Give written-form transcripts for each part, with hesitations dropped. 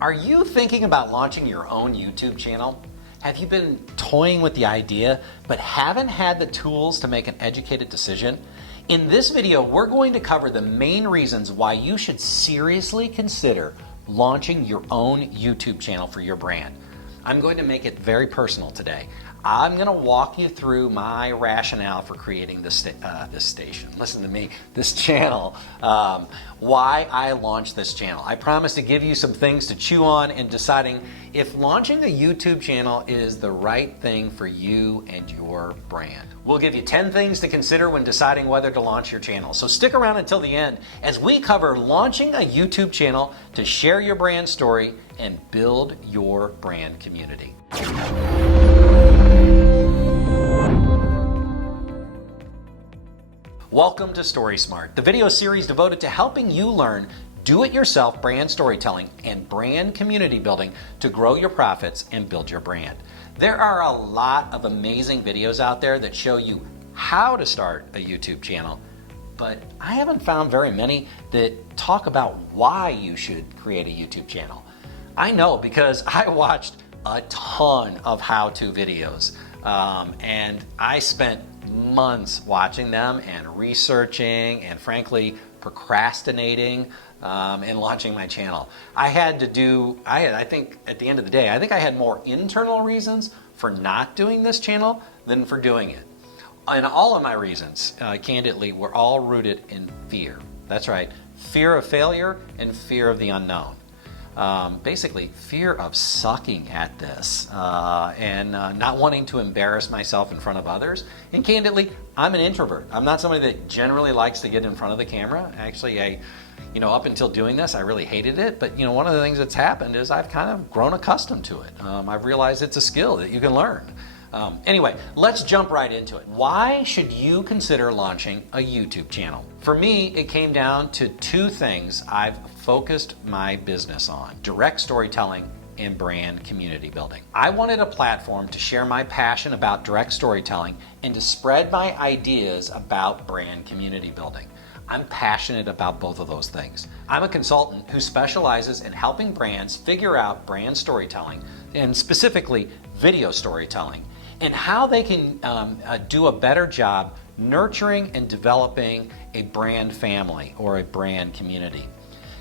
Are you thinking about launching your own YouTube channel? Have you been toying with the idea but haven't had the tools to make an educated decision? In this video, we're going to cover the main reasons why you should seriously consider launching your own YouTube channel for your brand. I'm going to make it very personal today. I'm going to walk you through my rationale for creating this station. Listen to me, this channel. Why I launched this channel. I promise to give you some things to chew on in deciding if launching a YouTube channel is the right thing for you and your brand. We'll give you 10 things to consider when deciding whether to launch your channel. So stick around until the end as we cover launching a YouTube channel to share your brand story and build your brand community. Welcome to StorySMART, the video series devoted to helping you learn do-it-yourself brand storytelling and brand community building to grow your profits and build your brand. There are a lot of amazing videos out there that show you how to start a YouTube channel, but I haven't found very many that talk about why you should create a YouTube channel. I know because I watched a ton of how-to videos and I spent months watching them and researching and frankly procrastinating in launching my channel. I think at the end of the day, I think I had more internal reasons for not doing this channel than for doing it. And all of my reasons, candidly, were all rooted in fear. That's right, fear of failure and fear of the unknown. Basically, fear of sucking at this and not wanting to embarrass myself in front of others. And candidly, I'm an introvert. I'm not somebody that generally likes to get in front of the camera. Actually, up until doing this, I really hated it. But one of the things that's happened is I've kind of grown accustomed to it. I've realized it's a skill that you can learn. Anyway, let's jump right into it. Why should you consider launching a YouTube channel? For me, it came down to two things I've focused my business on: direct storytelling and brand community building. I wanted a platform to share my passion about direct storytelling and to spread my ideas about brand community building. I'm passionate about both of those things. I'm a consultant who specializes in helping brands figure out brand storytelling, and specifically video storytelling, and how they can do a better job nurturing and developing a brand family or a brand community.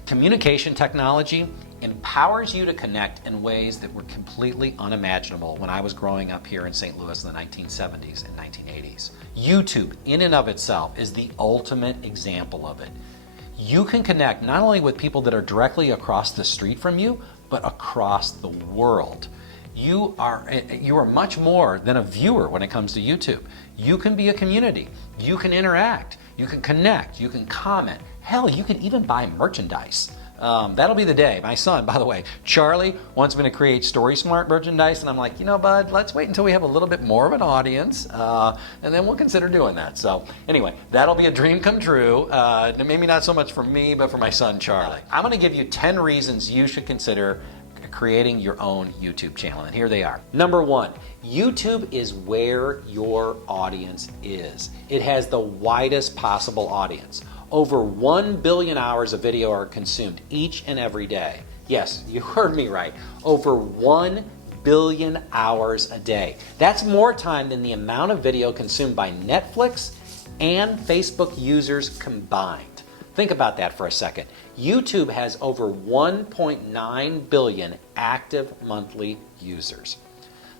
Communication technology empowers you to connect in ways that were completely unimaginable when I was growing up here in St. Louis in the 1970s and 1980s. YouTube, in and of itself, is the ultimate example of it. You can connect not only with people that are directly across the street from you, but across the world. You are much more than a viewer when it comes to YouTube. You can be a community. You can interact. You can connect. You can comment. Hell, you can even buy merchandise. That'll be the day. My son, by the way, Charlie, wants me to create StorySMART merchandise, and I'm like, bud, let's wait until we have a little bit more of an audience, and then we'll consider doing that. So anyway, that'll be a dream come true. Maybe not so much for me, but for my son, Charlie. I'm going to give you 10 reasons you should consider creating your own YouTube channel, and here they are. Number one, YouTube is where your audience is. It has the widest possible audience. Over 1 billion hours of video are consumed each and every day. Yes, you heard me right. Over 1 billion hours a day. That's more time than the amount of video consumed by Netflix and Facebook users combined. Think about that for a second. YouTube has over 1.9 billion active monthly users.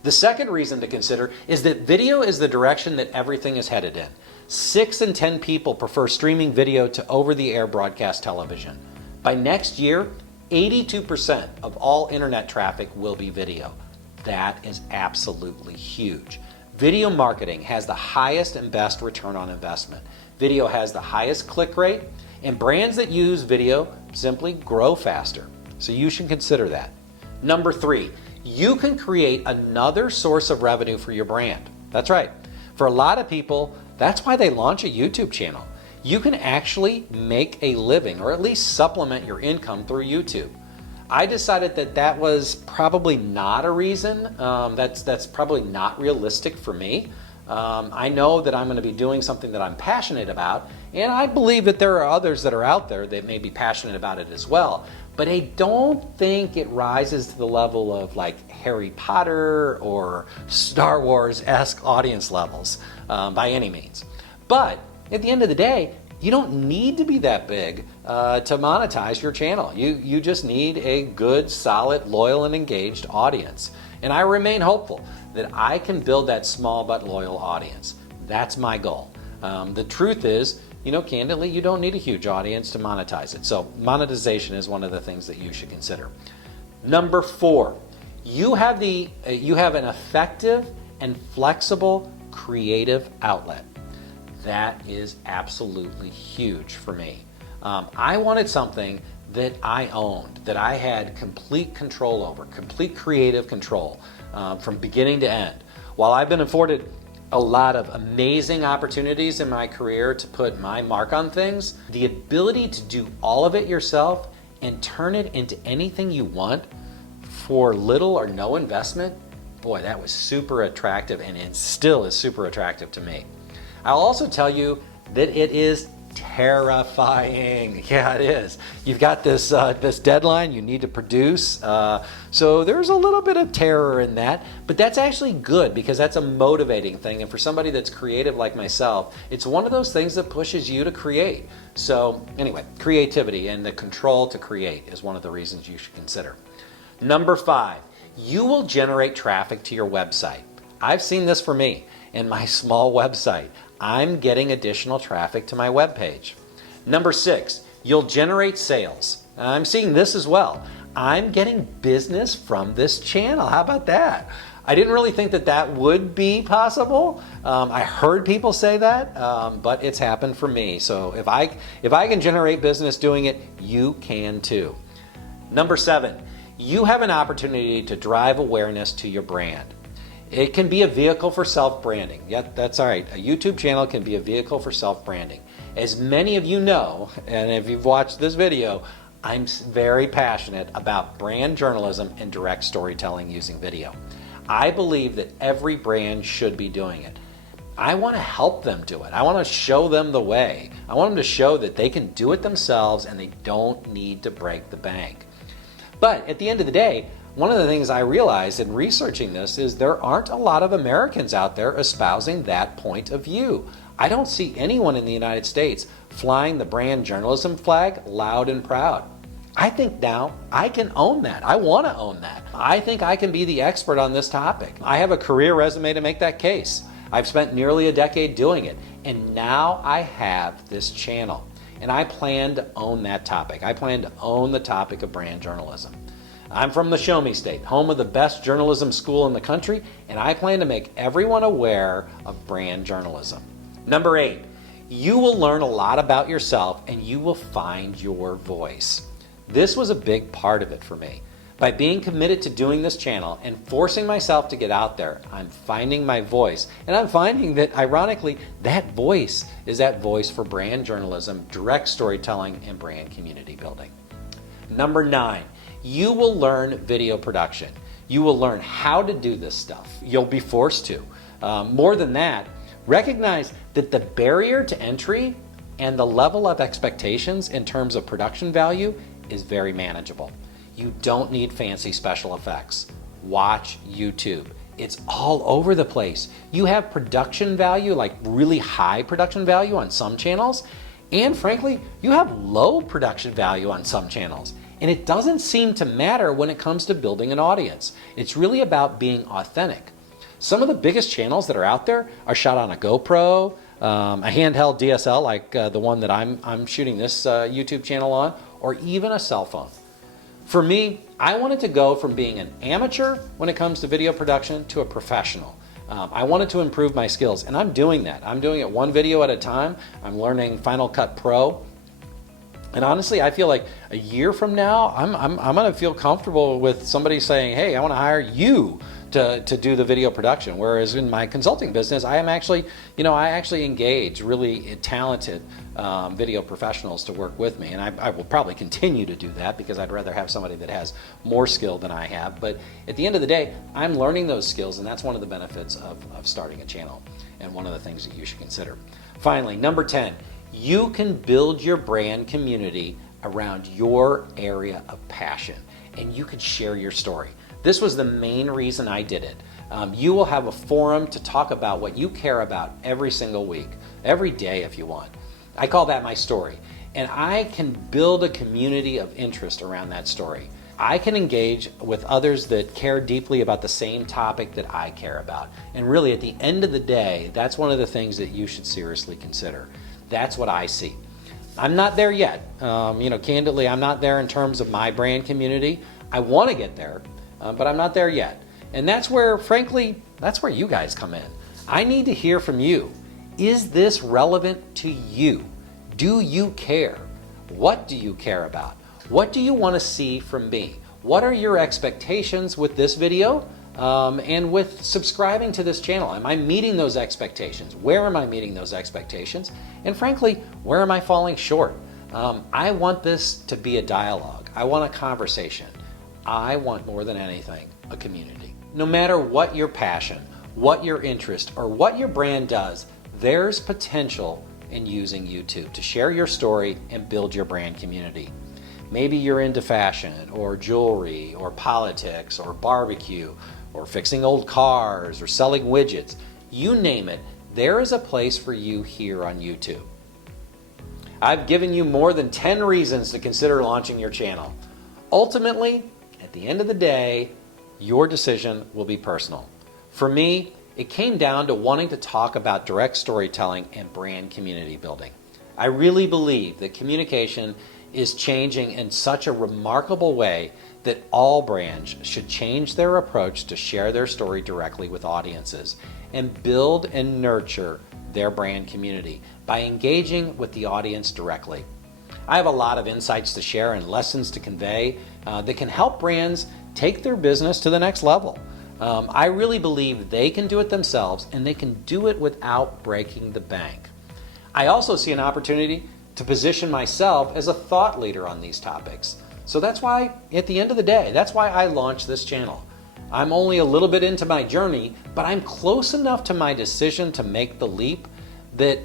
The second reason to consider is that video is the direction that everything is headed in. 6 in 10 people prefer streaming video to over-the-air broadcast television. By next year, 82% of all internet traffic will be video. That is absolutely huge. Video marketing has the highest and best return on investment. Video has the highest click rate, and brands that use video simply grow faster. So you should consider that. Number 3, you can create another source of revenue for your brand. That's right. For a lot of people, that's why they launch a YouTube channel. You can actually make a living or at least supplement your income through YouTube. I decided that was probably not a reason. That's probably not realistic for me. I know that I'm going to be doing something that I'm passionate about, and I believe that there are others that are out there that may be passionate about it as well. but I don't think it rises to the level of like Harry Potter or Star Wars-esque audience levels by any means. But at the end of the day, you don't need to be that big to monetize your channel. You just need a good, solid, loyal, and engaged audience. And I remain hopeful that I can build that small but loyal audience. That's my goal. The truth is, candidly, you don't need a huge audience to monetize it. So monetization is one of the things that you should consider. Number 4, you have an effective and flexible creative outlet. That is absolutely huge for me. I wanted something that I owned, that I had complete control over, complete creative control from beginning to end. While I've been afforded a lot of amazing opportunities in my career to put my mark on things, the ability to do all of it yourself and turn it into anything you want for little or no investment, boy, that was super attractive, and it still is super attractive to me. I'll also tell you that it is terrifying. Yeah, it is. You've got this deadline you need to produce, so there's a little bit of terror in that, but that's actually good because that's a motivating thing, and for somebody that's creative like myself, it's one of those things that pushes you to create. So anyway, creativity and the control to create is one of the reasons you should consider. Number 5, you will generate traffic to your website. I've seen this for me in my small website. I'm getting additional traffic to my webpage. Number 6, you'll generate sales. I'm seeing this as well. I'm getting business from this channel. How about that? I didn't really think that that would be possible. I heard people say that, but it's happened for me. So if I can generate business doing it, you can too. Number 7, you have an opportunity to drive awareness to your brand. It can be a vehicle for self-branding. Yeah, that's all right. A YouTube channel can be a vehicle for self-branding. As many of you know, and if you've watched this video, I'm very passionate about brand journalism and direct storytelling using video. I believe that every brand should be doing it. I want to help them do it. I want to show them the way. I want them to show that they can do it themselves and they don't need to break the bank. But at the end of the day, one of the things I realized in researching this is there aren't a lot of Americans out there espousing that point of view. I don't see anyone in the United States flying the brand journalism flag loud and proud. I think now I can own that. I want to own that. I think I can be the expert on this topic. I have a career resume to make that case. I've spent nearly a decade doing it, and now I have this channel. And I plan to own that topic. I plan to own the topic of brand journalism. I'm from the Show Me State, home of the best journalism school in the country, and I plan to make everyone aware of brand journalism. Number 8, you will learn a lot about yourself and you will find your voice. This was a big part of it for me. By being committed to doing this channel and forcing myself to get out there, I'm finding my voice. And I'm finding that, ironically, that voice is that voice for brand journalism, direct storytelling, and brand community building. Number 9, you will learn video production. You will learn how to do this stuff. You'll be forced to. More than that, recognize that the barrier to entry and the level of expectations in terms of production value is very manageable. You don't need fancy special effects. Watch YouTube. It's all over the place. You have production value, like really high production value on some channels, and frankly, you have low production value on some channels. And it doesn't seem to matter when it comes to building an audience. It's really about being authentic. Some of the biggest channels that are out there are shot on a GoPro, a handheld DSL like the one that I'm shooting this YouTube channel on, or even a cell phone. For me, I wanted to go from being an amateur when it comes to video production to a professional. I wanted to improve my skills, and I'm doing that. I'm doing it one video at a time. I'm learning Final Cut Pro. And honestly, I feel like a year from now, I'm going to feel comfortable with somebody saying, hey, I want to hire you to do the video production. Whereas in my consulting business, I actually engage really talented video professionals to work with me. And I will probably continue to do that because I'd rather have somebody that has more skill than I have. But at the end of the day, I'm learning those skills, and that's one of the benefits of starting a channel and one of the things that you should consider. Finally, number 10. You can build your brand community around your area of passion, and you could share your story. This was the main reason I did it. You will have a forum to talk about what you care about every single week, every day if you want. I call that my story, and I can build a community of interest around that story. I can engage with others that care deeply about the same topic that I care about. And really, at the end of the day, that's one of the things that you should seriously consider. That's what I see. I'm not there yet. Candidly, I'm not there in terms of my brand community. I want to get there, but I'm not there yet. And that's where, frankly, that's where you guys come in. I need to hear from you. Is this relevant to you? Do you care? What do you care about? What do you want to see from me? What are your expectations with this video and with subscribing to this channel? Am I meeting those expectations? Where am I meeting those expectations? And frankly, where am I falling short? I want this to be a dialogue. I want a conversation. I want, more than anything, a community. No matter what your passion, what your interest, or what your brand does, there's potential in using YouTube to share your story and build your brand community. Maybe you're into fashion or jewelry or politics or barbecue or fixing old cars or selling widgets. You name it, there is a place for you here on YouTube. I've given you more than 10 reasons to consider launching your channel. Ultimately, at the end of the day, your decision will be personal. For me, it came down to wanting to talk about direct storytelling and brand community building. I really believe that communication is changing in such a remarkable way that all brands should change their approach to share their story directly with audiences and build and nurture their brand community by engaging with the audience directly. I have a lot of insights to share and lessons to convey that can help brands take their business to the next level. I really believe they can do it themselves, and they can do it without breaking the bank. I also see an opportunity to position myself as a thought leader on these topics. So that's why, at the end of the day, that's why I launched this channel. I'm only a little bit into my journey, but I'm close enough to my decision to make the leap that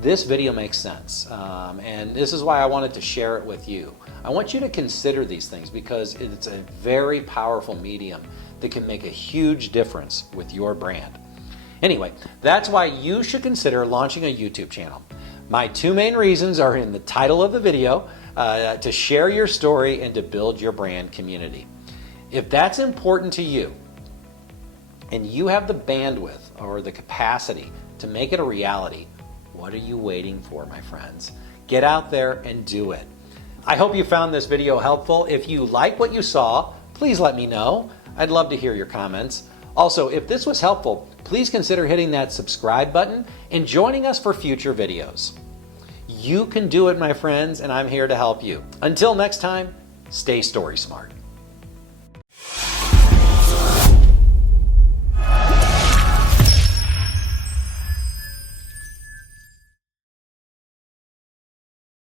this video makes sense. And this is why I wanted to share it with you. I want you to consider these things because it's a very powerful medium that can make a huge difference with your brand. Anyway, that's why you should consider launching a YouTube channel. My two main reasons are in the title of the video, to share your story and to build your brand community. If that's important to you and you have the bandwidth or the capacity to make it a reality, what are you waiting for, my friends? Get out there and do it. I hope you found this video helpful. If you like what you saw, please let me know. I'd love to hear your comments. Also, if this was helpful, please consider hitting that subscribe button and joining us for future videos. You can do it, my friends, and I'm here to help you. Until next time, stay story smart.